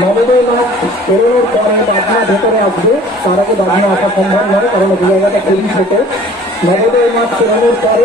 নবোদয় মাঠ পেরোনোর পরে বাজনা ভেতরে আসবে। তার আগে বাজনা আসা সম্ভব নয় কারণ ওই জায়গাটা খুবই ছোট নবোদয় মাঠ পেরোনোর পরে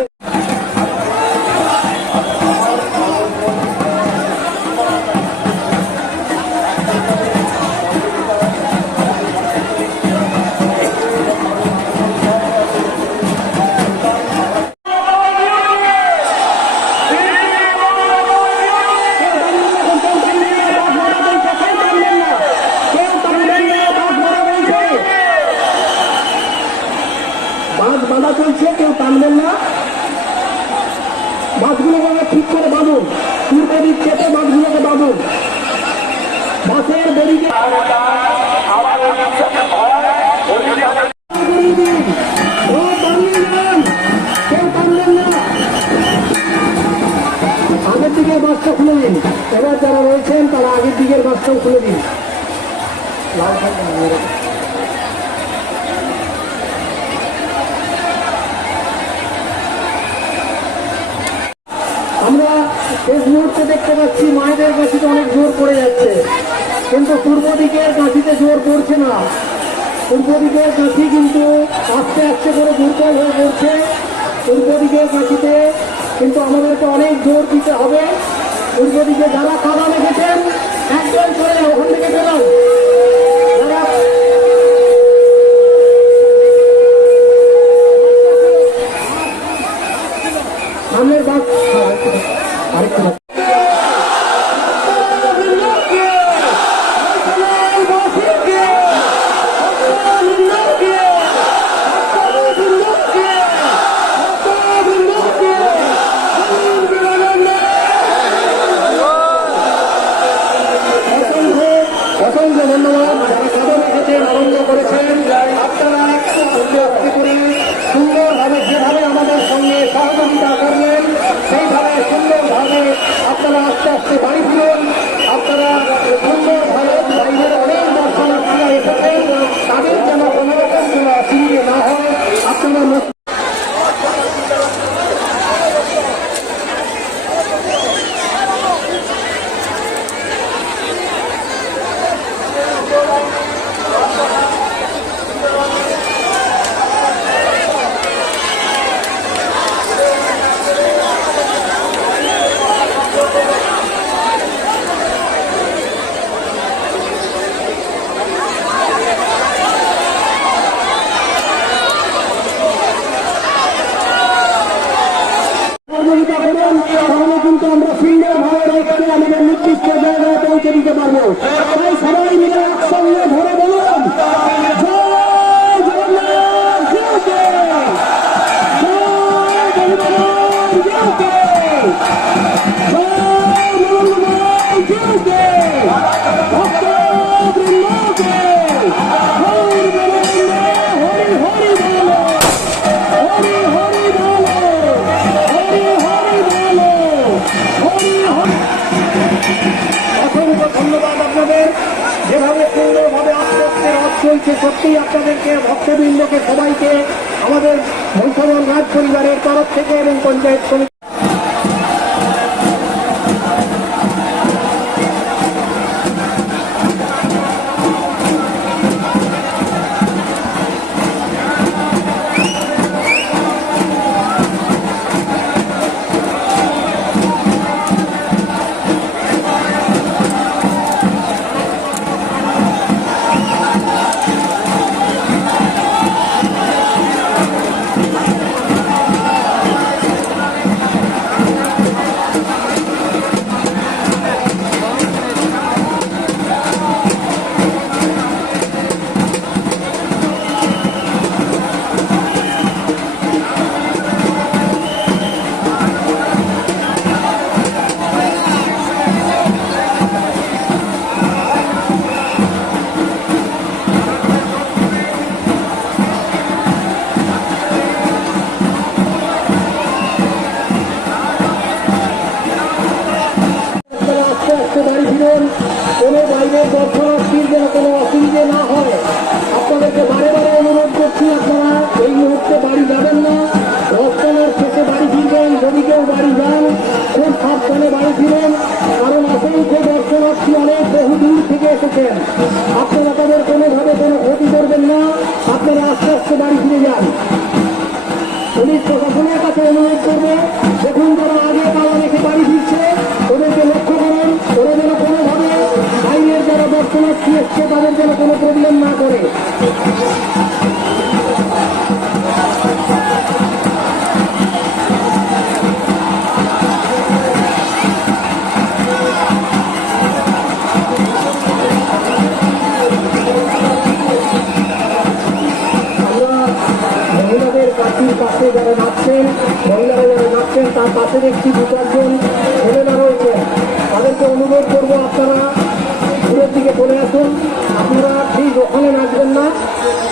বেরিয়ে আগের দিকের বাসটা খুলে দিন এবার যারা রয়েছেন, তারা আগের দিকের বাসটাও খুলে দিন। আমরা শেষ মুহূর্তে দেখতে পাচ্ছি মায়েদের কাশিতে অনেক জোর পড়ে যাচ্ছে। কিন্তু পূর্ব দিকের কাশিতে জোর পড়ছে না। পূর্ব দিকের কাশি কিন্তু আস্তে আস্তে করে দুর্বল হয়ে পড়ছে। পূর্ব দিকের কাশিতে কিন্তু আমাদেরকে অনেক জোর দিতে হবে। পূর্ব দিকে যারা কাদা রেখেছেন একজন করে ওখান থেকে বেরোন চলছে সত্যিই আপনাদেরকে ভক্তবৃন্দকে সবাইকে আমাদের মুসলমান রাজ পরিবারের তরফ থেকে এবং পঞ্চায়েত নাচছেন একটি দু চারজন ছেলেরা রয়েছে। তাদেরকে অনুরোধ করব আপনারা দূরের দিকে চলে আসুন। আপনারা ঠিক ওখানে নাচবেন না।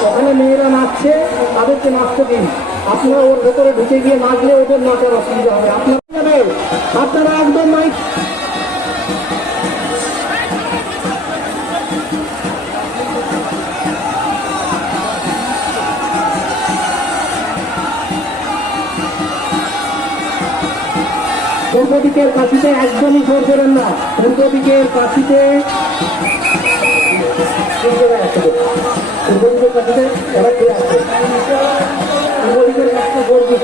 ওখানে মেয়েরা নাচছে, তাদেরকে নাচতে দিন। আপনারা ওর ভেতরে ঢুকে গিয়ে নাচলে ওদের নাচার অসুবিধা হবে। আপনারা আপনারা একদম মাইক কাছিতে ওরা কে আছে পূর্ব দিকের কাছটা জোর দিন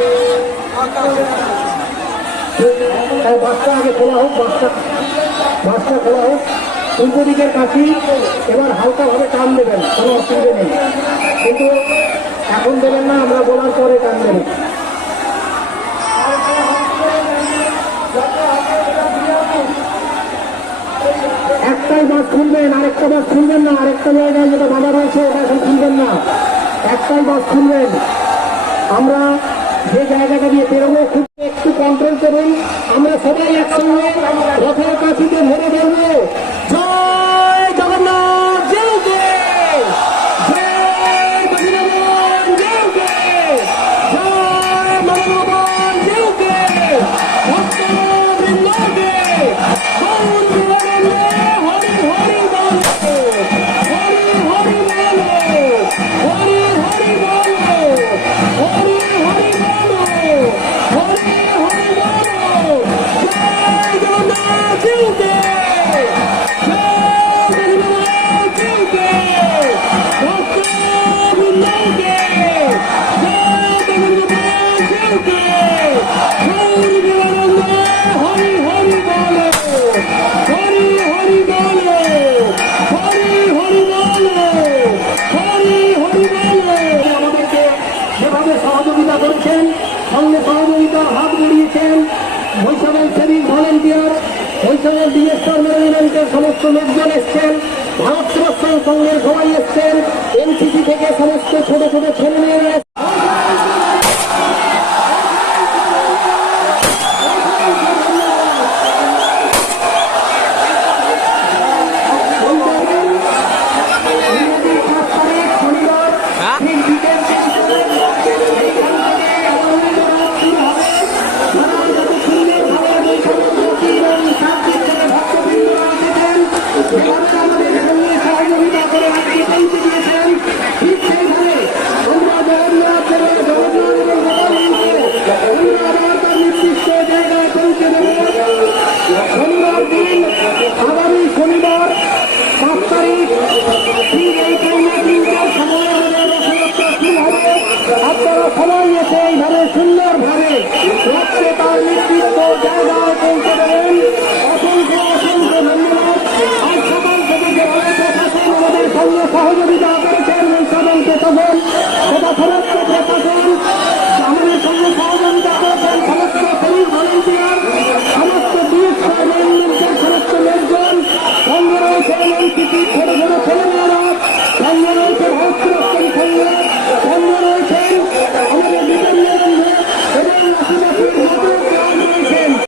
হ্যাঁ, বাসটা আগে খোলা হোক বাসটা বাসটা খোলা হোক। পূর্ব দিকের কাছি এবার হালকাভাবে টান দেবেন কোনো অসুবিধা নেই। কিন্তু এখন দেবেন না আমরা বলার পরে টান দেবেন একটাই বাস খুলবেন, আরেকটা বাস খুলবেন না, আরেকটা জায়গায় যেটা বাধা রয়েছে, ওটা এখন খুলবেন না। একটাই বাস খুলবেন। আমরা যে জায়গাটা দিয়ে বেরোবো, খুব একটু কন্ট্রোল করুন। আমরা সবাই একসঙ্গে রথের কাছে ধরে বলব বাড়িয়েছেন বৈশাখের সেদিন ভলেন্টিয়ার বৈশাখের ডিএসআর ম্যানেজমেন্টের সমস্ত লোকজন এসছেন ভারত সংঘের সবাই এসছেন এনসিসি থেকে সমস্ত ছোট ছোট ছেলে মেয়েরা